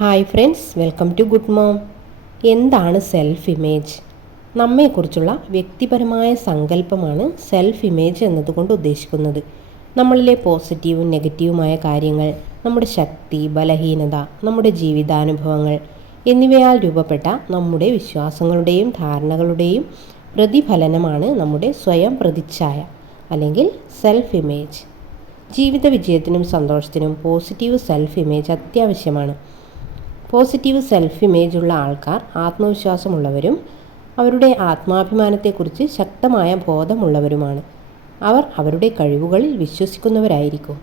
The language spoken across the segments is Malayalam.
Hi friends, welcome to good mom. എന്താണ് സെൽഫ് ഇമേജ്? നമ്മെക്കുറിച്ചുള്ള വ്യക്തിപരമായ സങ്കല്പമാണ് സെൽഫ് ഇമേജ് എന്നതുകൊണ്ട് ഉദ്ദേശിക്കുന്നത്. നമ്മളിലെ പോസിറ്റീവും നെഗറ്റീവുമായ കാര്യങ്ങൾ, നമ്മുടെ ശക്തി, ബലഹീനത, നമ്മുടെ ജീവിതാനുഭവങ്ങൾ എന്നിവയാൽ രൂപപ്പെട്ട നമ്മുടെ വിശ്വാസങ്ങളുടെയും ധാരണകളുടെയും പ്രതിഫലനമാണ് നമ്മുടെ സ്വയം പ്രതിച്ഛായ അല്ലെങ്കിൽ സെൽഫ് ഇമേജ്. ജീവിത വിജയത്തിനും സന്തോഷത്തിനും പോസിറ്റീവ് സെൽഫ് ഇമേജ് അത്യാവശ്യമാണ്. പോസിറ്റീവ് സെൽഫ് ഇമേജ് ഉള്ള ആൾക്കാർ ആത്മവിശ്വാസമുള്ളവരും അവരുടെ ആത്മാഭിമാനത്തെക്കുറിച്ച് ശക്തമായ ബോധമുള്ളവരുമാണ്. അവർ അവരുടെ കഴിവുകളിൽ വിശ്വസിക്കുന്നവരായിരിക്കും.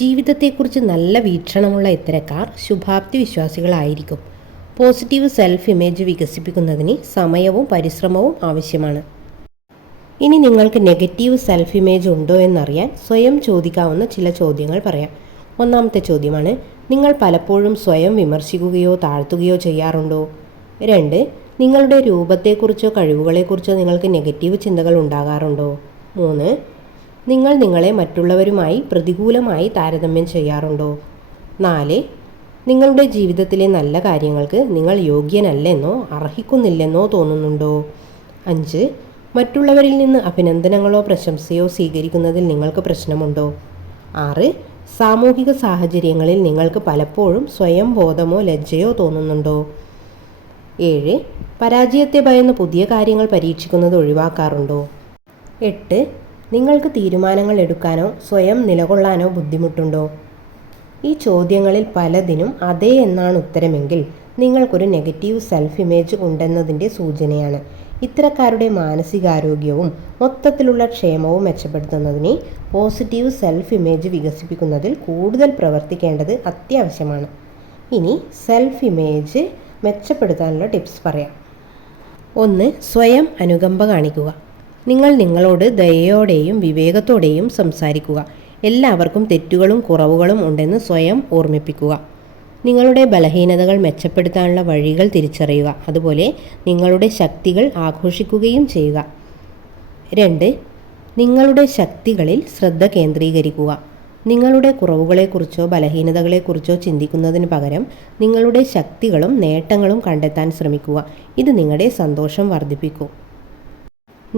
ജീവിതത്തെക്കുറിച്ച് നല്ല വീക്ഷണമുള്ള ഇത്തരക്കാർ ശുഭാപ്തി വിശ്വാസികളായിരിക്കും. പോസിറ്റീവ് സെൽഫ് ഇമേജ് വികസിപ്പിക്കുന്നതിന് സമയവും പരിശ്രമവും ആവശ്യമാണ്. ഇനി നിങ്ങൾക്ക് നെഗറ്റീവ് സെൽഫ് ഇമേജ് ഉണ്ടോ എന്നറിയാൻ സ്വയം ചോദിക്കാവുന്ന ചില ചോദ്യങ്ങൾ പറയാം. ഒന്നാമത്തെ ചോദ്യമാണ്, നിങ്ങൾ പലപ്പോഴും സ്വയം വിമർശിക്കുകയോ താഴ്ത്തുകയോ ചെയ്യാറുണ്ടോ? 2. നിങ്ങളുടെ രൂപത്തെക്കുറിച്ചോ കഴിവുകളെക്കുറിച്ചോ നിങ്ങൾക്ക് നെഗറ്റീവ് ചിന്തകൾ ഉണ്ടാകാറുണ്ടോ? 3. നിങ്ങൾ നിങ്ങളെ മറ്റുള്ളവരുമായി പ്രതികൂലമായി താരതമ്യം ചെയ്യാറുണ്ടോ? 4. നിങ്ങളുടെ ജീവിതത്തിലെ നല്ല കാര്യങ്ങൾക്ക് നിങ്ങൾ യോഗ്യനല്ലെന്നോ അർഹിക്കുന്നില്ലെന്നോ തോന്നുന്നുണ്ടോ? 5. മറ്റുള്ളവരിൽ നിന്ന് അഭിനന്ദനങ്ങളോ പ്രശംസയോ സ്വീകരിക്കുന്നതിൽ നിങ്ങൾക്ക് പ്രശ്നമുണ്ടോ? 6. സാമൂഹിക സാഹചര്യങ്ങളിൽ നിങ്ങൾക്ക് പലപ്പോഴും സ്വയം ബോധമോ ലജ്ജയോ തോന്നുന്നുണ്ടോ? 7. പരാജയത്തെ ഭയന്ന് പുതിയ കാര്യങ്ങൾ പരീക്ഷിക്കുന്നത് ഒഴിവാക്കാറുണ്ടോ? 8. നിങ്ങൾക്ക് തീരുമാനങ്ങൾ എടുക്കാനോ സ്വയം നിലകൊള്ളാനോ ബുദ്ധിമുട്ടുണ്ടോ? ഈ ചോദ്യങ്ങളിൽ പലതിനും അതെ എന്നാണ് ഉത്തരമെങ്കിൽ നിങ്ങൾക്കൊരു നെഗറ്റീവ് സെൽഫ് ഇമേജ് ഉണ്ടെന്നതിൻ്റെ സൂചനയാണ്. ഇത്തരക്കാരുടെ മാനസികാരോഗ്യവും മൊത്തത്തിലുള്ള ക്ഷേമവും മെച്ചപ്പെടുത്തുന്നതിന് പോസിറ്റീവ് സെൽഫ് ഇമേജ് വികസിപ്പിക്കുന്നതിൽ കൂടുതൽ പ്രവർത്തിക്കേണ്ടത് അത്യാവശ്യമാണ്. ഇനി സെൽഫ് ഇമേജ് മെച്ചപ്പെടുത്താനുള്ള ടിപ്സ് പറയാം. 1. സ്വയം അനുകമ്പ കാണിക്കുക. നിങ്ങൾ നിങ്ങളോട് ദയയോടെയും വിവേകത്തോടെയും സംസാരിക്കുക. എല്ലാവർക്കും തെറ്റുകളും കുറവുകളും ഉണ്ടെന്ന് സ്വയം ഓർമ്മിപ്പിക്കുക. നിങ്ങളുടെ ബലഹീനതകൾ മെച്ചപ്പെടുത്താനുള്ള വഴികൾ തിരിച്ചറിയുക. അതുപോലെ നിങ്ങളുടെ ശക്തികൾ ആഘോഷിക്കുകയും ചെയ്യുക. 2. നിങ്ങളുടെ ശക്തികളിൽ ശ്രദ്ധ കേന്ദ്രീകരിക്കുക. നിങ്ങളുടെ കുറവുകളെക്കുറിച്ചോ ബലഹീനതകളെക്കുറിച്ചോ ചിന്തിക്കുന്നതിന് പകരം നിങ്ങളുടെ ശക്തികളും നേട്ടങ്ങളും കണ്ടെത്താൻ ശ്രമിക്കുക. ഇത് നിങ്ങളുടെ സന്തോഷം വർദ്ധിപ്പിക്കും.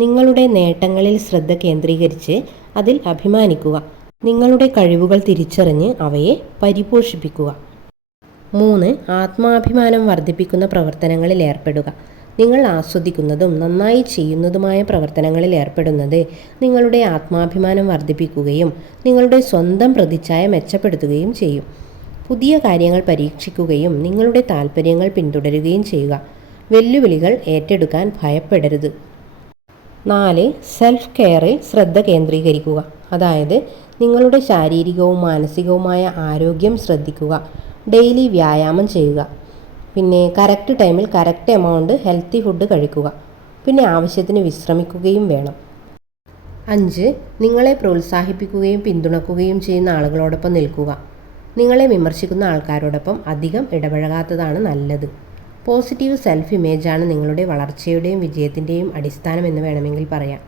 നിങ്ങളുടെ നേട്ടങ്ങളിൽ ശ്രദ്ധ കേന്ദ്രീകരിച്ച് അതിൽ അഭിമാനിക്കുക. നിങ്ങളുടെ കഴിവുകൾ തിരിച്ചറിഞ്ഞ് അവയെ പരിപോഷിപ്പിക്കുക. 3. ആത്മാഭിമാനം വർദ്ധിപ്പിക്കുന്ന പ്രവർത്തനങ്ങളിൽ ഏർപ്പെടുക. നിങ്ങൾ ആസ്വദിക്കുന്നതും നന്നായി ചെയ്യുന്നതുമായ പ്രവർത്തനങ്ങളിൽ ഏർപ്പെടുന്നത് നിങ്ങളുടെ ആത്മാഭിമാനം വർദ്ധിപ്പിക്കുകയും നിങ്ങളുടെ സ്വന്തം പ്രതിച്ഛായ മെച്ചപ്പെടുത്തുകയും ചെയ്യും. പുതിയ കാര്യങ്ങൾ പരീക്ഷിക്കുകയും നിങ്ങളുടെ താൽപ്പര്യങ്ങൾ പിന്തുടരുകയും ചെയ്യുക. വെല്ലുവിളികൾ ഏറ്റെടുക്കാൻ ഭയപ്പെടരുത്. 4. സെൽഫ് കെയറിൽ ശ്രദ്ധ കേന്ദ്രീകരിക്കുക. അതായത് നിങ്ങളുടെ ശാരീരികവും മാനസികവുമായ ആരോഗ്യം ശ്രദ്ധിക്കുക. ഡെയിലി വ്യായാമം ചെയ്യുക. പിന്നെ കറക്റ്റ് ടൈമിൽ കറക്റ്റ് എമൗണ്ട് ഹെൽത്തി ഫുഡ് കഴിക്കുക. പിന്നെ ആവശ്യത്തിന് വിശ്രമിക്കുകയും വേണം. 5. നിങ്ങളെ പ്രോത്സാഹിപ്പിക്കുകയും പിന്തുണക്കുകയും ചെയ്യുന്ന ആളുകളോടൊപ്പം നിൽക്കുക. നിങ്ങളെ വിമർശിക്കുന്ന ആൾക്കാരോടൊപ്പം അധികം ഇടപഴകാത്തതാണ് നല്ലത്. പോസിറ്റീവ് സെൽഫ് ഇമേജാണ് നിങ്ങളുടെ വളർച്ചയുടെയും വിജയത്തിൻ്റെയും അടിസ്ഥാനം എന്ന് വേണമെങ്കിൽ പറയാം.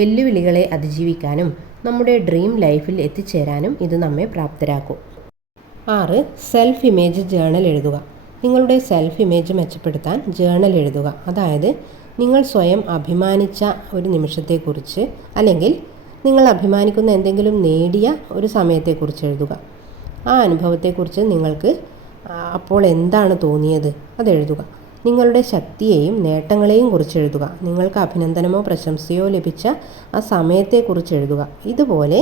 വെല്ലുവിളികളെ അതിജീവിക്കാനും നമ്മുടെ ഡ്രീം ലൈഫിൽ എത്തിച്ചേരാനും ഇത് നമ്മെ പ്രാപ്തരാക്കും. 6. സെൽഫ് ഇമേജ് ജേണൽ എഴുതുക. നിങ്ങളുടെ സെൽഫ് ഇമേജ് മെച്ചപ്പെടുത്താൻ ജേണൽ എഴുതുക. അതായത് നിങ്ങൾ സ്വയം അഭിമാനിച്ച ഒരു നിമിഷത്തെക്കുറിച്ച് അല്ലെങ്കിൽ നിങ്ങൾ അഭിമാനിക്കുന്ന എന്തെങ്കിലും നേടിയ ഒരു സമയത്തെക്കുറിച്ച് എഴുതുക. ആ അനുഭവത്തെക്കുറിച്ച് നിങ്ങൾക്ക് അപ്പോൾ എന്താണ് തോന്നിയത് അതെഴുതുക. നിങ്ങളുടെ ശക്തിയെയും നേട്ടങ്ങളെയും കുറിച്ച് എഴുതുക. നിങ്ങൾക്ക് അഭിനന്ദനമോ പ്രശംസയോ ലഭിച്ച ആ സമയത്തെക്കുറിച്ച് എഴുതുക. ഇതുപോലെ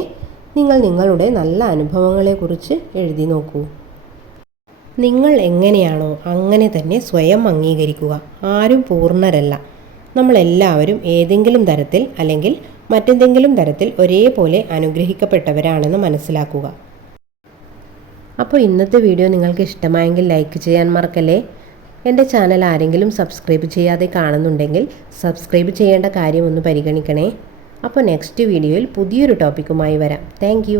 നിങ്ങൾ നിങ്ങളുടെ നല്ല അനുഭവങ്ങളെക്കുറിച്ച് എഴുതി നോക്കൂ. നിങ്ങൾ എങ്ങനെയാണോ അങ്ങനെ തന്നെ സ്വയം അംഗീകരിക്കുക. ആരും പൂർണ്ണരല്ല. നമ്മളെല്ലാവരും ഏതെങ്കിലും തരത്തിൽ അല്ലെങ്കിൽ മറ്റെന്തെങ്കിലും തരത്തിൽ ഒരേപോലെ അനുഗ്രഹിക്കപ്പെട്ടവരാണെന്ന് മനസ്സിലാക്കുക. അപ്പോൾ ഇന്നത്തെ വീഡിയോ നിങ്ങൾക്ക് ഇഷ്ടമായെങ്കിൽ ലൈക്ക് ചെയ്യാൻ മറക്കല്ലേ. എൻ്റെ ചാനൽ ആരെങ്കിലും സബ്സ്ക്രൈബ് ചെയ്യാതെ കാണുന്നുണ്ടെങ്കിൽ സബ്സ്ക്രൈബ് ചെയ്യേണ്ട കാര്യം ഒന്ന് പരിഗണിക്കണേ. അപ്പോൾ നെക്സ്റ്റ് വീഡിയോയിൽ പുതിയൊരു ടോപ്പിക്കുമായി വരാം. താങ്ക്